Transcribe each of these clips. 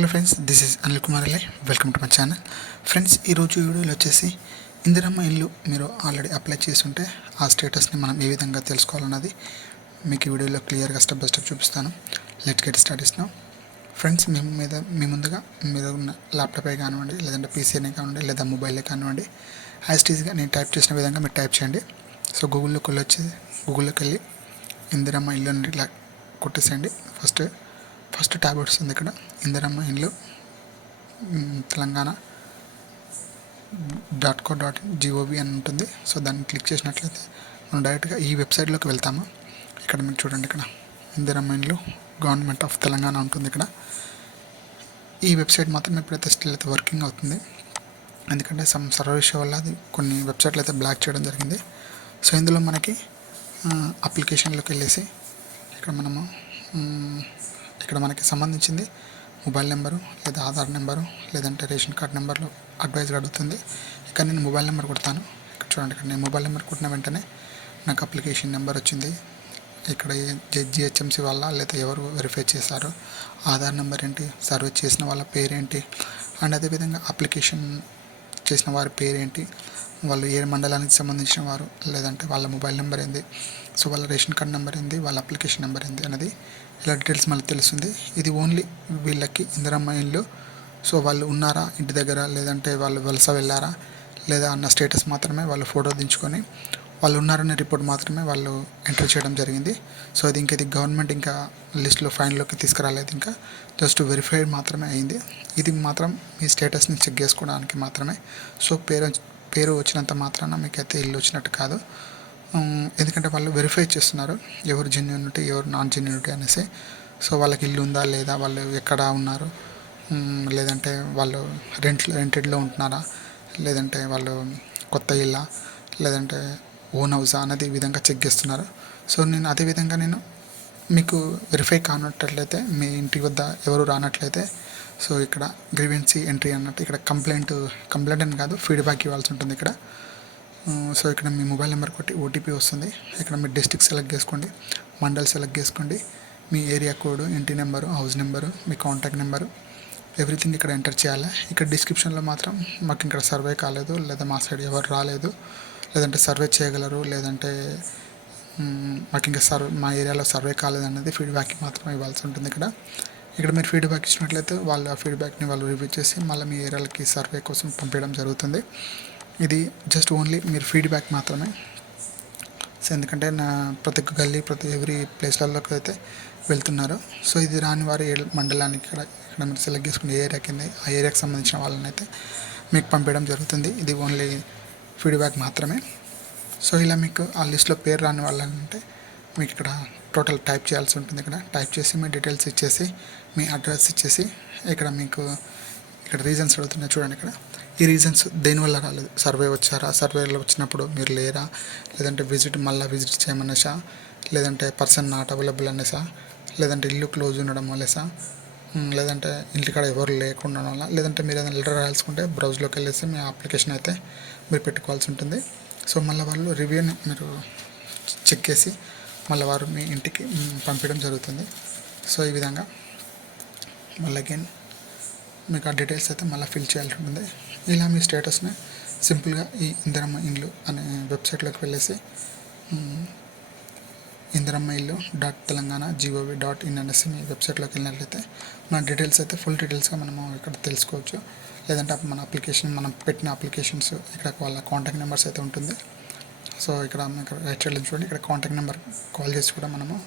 Hello friends, this is Anil Kumar Alai. Welcome to my channel. Friends, ఈరోజు వీడియోలో వచ్చేసి ఇందిరమ్మ ఇల్లు మీరు ఆల్రెడీ అప్లై చేసి ఉంటే ఆ స్టేటస్ని మనం ఏ విధంగా తెలుసుకోవాలన్నది మీకు ఈ వీడియోలో క్లియర్గా స్టెప్ బై స్టెప్ చూపిస్తాను. లెట్స్ గెట్ స్టార్ట్ చేస్తున్నాం. ఫ్రెండ్స్, మీ ముందుగా మీరు ఉన్న ల్యాప్టాపే కానివ్వండి, లేదంటే పీసీనే కానివ్వండి, లేదా మొబైలే కానివ్వండి, యాజ్ టీజ్గా నేను టైప్ చేసిన విధంగా మీరు టైప్ చేయండి. సో గూగుల్లోకి వెళ్ళి ఇందిరమ్మ ఇల్లు అని ఇలా కొట్టేసేయండి. ఫస్ట్ ట్యాబ్ వస్తుంది. ఇక్కడ ఇందిరమ్మ ఇల్లు తెలంగాణ .co.in అని ఉంటుంది. సో దాన్ని క్లిక్ చేసినట్లయితే మనం డైరెక్ట్గా ఈ వెబ్సైట్లోకి వెళ్తాము. ఇక్కడ మీరు చూడండి, ఇక్కడ ఇందిరమ్మ ఇల్లు గవర్నమెంట్ ఆఫ్ తెలంగాణ ఉంటుంది. ఇక్కడ ఈ వెబ్సైట్ మాత్రం ఇప్పుడైతే స్టిల్ అయితే వర్కింగ్ అవుతుంది. ఎందుకంటే సర్వర్ ఇష్యూ వల్ల అది కొన్ని వెబ్సైట్లు అయితే బ్లాక్ చేయడం జరిగింది. సో ఇందులో మనకి అప్లికేషన్లోకి వెళ్ళేసి ఇక్కడ మనకి సంబంధించింది మొబైల్ నెంబరు, లేదా ఆధార్ నెంబరు, లేదంటే రేషన్ కార్డ్ నెంబర్లో అడ్వైజ్గా అడుగుతుంది. ఇక్కడ నేను మొబైల్ నెంబర్ కొడతాను. ఇక్కడ చూడండి, ఇక్కడ నేను మొబైల్ నెంబర్ కొట్టిన వెంటనే నాకు అప్లికేషన్ నెంబర్ వచ్చింది. ఇక్కడ జిహెచ్ఎంసీ వల్ల లేదా ఎవరు వెరిఫై చేశారు, ఆధార్ నెంబర్ ఏంటి, సర్వే చేసిన వాళ్ళ పేరేంటి, అండ్ అదేవిధంగా అప్లికేషన్ చేసిన వారి పేరేంటి, వాళ్ళు ఏ మండలానికి సంబంధించిన వారు, లేదంటే వాళ్ళ మొబైల్ నెంబర్ ఏంది, సో వాళ్ళ రేషన్ కార్డ్ నెంబర్ ఏంది, వాళ్ళ అప్లికేషన్ నెంబర్ ఏంది అనేది ఇలా డీటెయిల్స్ మళ్ళీ తెలుస్తుంది. ఇది ఓన్లీ వీళ్ళకి ఇందిరమ్మ ఇల్లు. సో వాళ్ళు ఉన్నారా ఇంటి దగ్గర, లేదంటే వాళ్ళు వలస వెళ్ళారా లేదా అన్న స్టేటస్ మాత్రమే వాళ్ళు ఫోటో దించుకొని వాళ్ళు ఉన్నారనే రిపోర్ట్ మాత్రమే వాళ్ళు ఎంటర్ చేయడం జరిగింది. సో ఇది గవర్నమెంట్ ఇంకా లిస్ట్లో ఫైన్లోకి తీసుకురాలేదు, ఇంకా జస్ట్ వెరిఫైడ్ మాత్రమే అయింది. ఇది మాత్రం మీ స్టేటస్ని చెక్ చేసుకోవడానికి మాత్రమే. సో పేరు వచ్చినంత మాత్రాన మీకైతే ఇల్లు వచ్చినట్టు కాదు. ఎందుకంటే వాళ్ళు వెరిఫై చేస్తున్నారు ఎవరు జెన్యూనిటీ, ఎవరు నాన్ జెన్యూనిటీ అనేసి. సో వాళ్ళకి ఇల్లు ఉందా లేదా, వాళ్ళు ఎక్కడ ఉన్నారు, లేదంటే వాళ్ళు రెంటెడ్లో ఉంటున్నారా, లేదంటే వాళ్ళు కొత్త ఇల్లా, లేదంటే ఓన్ హౌసా అన్నది ఈ విధంగా చెక్ చేస్తున్నారు. సో అదేవిధంగా నేను మీకు వెరిఫై కానట్లయితే, మీ ఇంటి వద్ద ఎవరు రానట్లయితే, సో ఇక్కడ గ్రీవెన్సీ ఎంట్రీ అన్నట్టు ఇక్కడ కంప్లైంట్ అని కాదు, ఫీడ్బ్యాక్ ఇవ్వాల్సి ఉంటుంది ఇక్కడ. సో ఇక్కడ మీ మొబైల్ నెంబర్ కొట్టి ఓటీపీ వస్తుంది. ఇక్కడ మీ డిస్ట్రిక్ట్ సెలెక్ట్ చేసుకోండి, మండల్ సెలెక్ట్ చేసుకోండి, మీ ఏరియా కోడ్, ఇంటి నెంబరు, హౌస్ నెంబరు, మీ కాంటాక్ట్ నెంబరు, ఎవ్రీథింగ్ ఇక్కడ ఎంటర్ చేయాలి. ఇక్కడ డిస్క్రిప్షన్లో మాత్రం మాకు ఇక్కడ సర్వే కాలేదు, లేదా మా సైడ్ ఎవరు రాలేదు, లేదంటే సర్వే చేయగలరు, లేదంటే మాకు ఇంకా మా ఏరియాలో సర్వే కాలేదు అన్నది ఫీడ్బ్యాక్ మాత్రమే ఇవ్వాల్సి ఉంటుంది. ఇక్కడ మీరు ఫీడ్బ్యాక్ ఇచ్చినట్లయితే వాళ్ళు ఆ ఫీడ్బ్యాక్ని వాళ్ళు రివ్యూ చేసి మళ్ళీ మీ ఏరియాలకి సర్వే కోసం పంపించడం జరుగుతుంది. ఇది జస్ట్ ఓన్లీ మీరు ఫీడ్బ్యాక్ మాత్రమే. సో ఎందుకంటే ప్రతి గల్లీ, ఎవ్రీ ప్లేస్లలోకి అయితే వెళ్తున్నారు. సో ఇది రాని వారి మండలానికి ఇక్కడ మీరు సెలెక్ట్ చేసుకునే ఏరియా కింద ఆ ఏరియాకి సంబంధించిన వాళ్ళని అయితే మీకు పంపించడం జరుగుతుంది. ఇది ఓన్లీ ఫీడ్బ్యాక్ మాత్రమే. సో ఇలా మీకు ఆ లిస్ట్లో పేరు రాని వాళ్ళంటే మీకు ఇక్కడ టోటల్ టైప్ చేయాల్సి ఉంటుంది. ఇక్కడ టైప్ చేసి మీ డీటెయిల్స్ ఇచ్చేసి, మీ అడ్రస్ ఇచ్చేసి, ఇక్కడ మీకు ఇక్కడ రీజన్స్ అడుగుతున్నాయి చూడండి. ఇక్కడ ఈ రీజన్స్ దేనివల్ల రాలేదు, సర్వే వచ్చారా, సర్వేలో వచ్చినప్పుడు మీరు లేరా, లేదంటే మళ్ళీ విజిట్ చేయమనేసా, లేదంటే పర్సన్ నాట్ అవైలబుల్ అనేసా, లేదంటే ఇల్లు క్లోజ్ ఉండడం వల్లేసా, లేదంటే ఇంటికాడ ఎవరు లేకుండా వల్ల, లేదంటే మీరు ఏదైనా లెటర్ రాయాల్సుకుంటే బ్రౌజ్లోకి వెళ్ళేసి మీ అప్లికేషన్ అయితే మీరు పెట్టుకోవాల్సి ఉంటుంది. సో మళ్ళీ వాళ్ళు రివ్యూని మీరు చెక్ చేసి మళ్ళీ వారు మీ ఇంటికి పంపించడం జరుగుతుంది. సో ఈ విధంగా మళ్ళీ అగైన్ మీకు ఆ డీటెయిల్స్ అయితే మళ్ళీ ఫిల్ చేయాల్సి ఉంటుంది. ఇలా మీ స్టేటస్ని సింపుల్గా ఈ ఇందిరమ్మ ఇల్లు అనే వెబ్సైట్లోకి వెళ్ళేసి ఇందిరమ్మ ఇల్లు .telangan.gov.in అనేసి మీ వెబ్సైట్లోకి వెళ్ళినట్లయితే మన డీటెయిల్స్ అయితే ఫుల్ డీటెయిల్స్గా మనము ఇక్కడ తెలుసుకోవచ్చు. లేదంటే మన అప్లికేషన్, మనం పెట్టిన అప్లికేషన్స్ ఇక్కడ వాళ్ళ కాంటాక్ట్ నెంబర్స్ అయితే ఉంటుంది. సో ఇక్కడ రైట్ సైడ్లో చూడండి, ఇక్కడ కాంటాక్ట్ నెంబర్ కాల్ చేసి కూడా మనము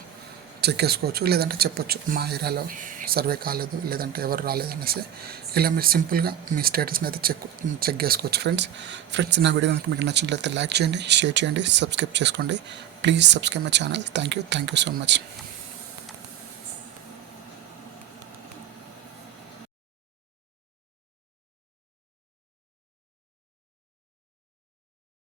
చెక్ చేసుకోవచ్చు, లేదంటే చెప్పొచ్చు మా ఏరియాలో సర్వే కాలేదు, లేదంటే ఎవరు రాలేదు అనేసి. ఇలా మీరు సింపుల్గా మీ స్టేటస్ని అయితే చెక్ చేసుకోవచ్చు. ఫ్రెండ్స్ నా వీడియో కనుక మీకు నచ్చినట్లయితే లైక్ చేయండి, షేర్ చేయండి, సబ్స్క్రైబ్ చేసుకోండి. Please subscribe my channel. Thank you so much.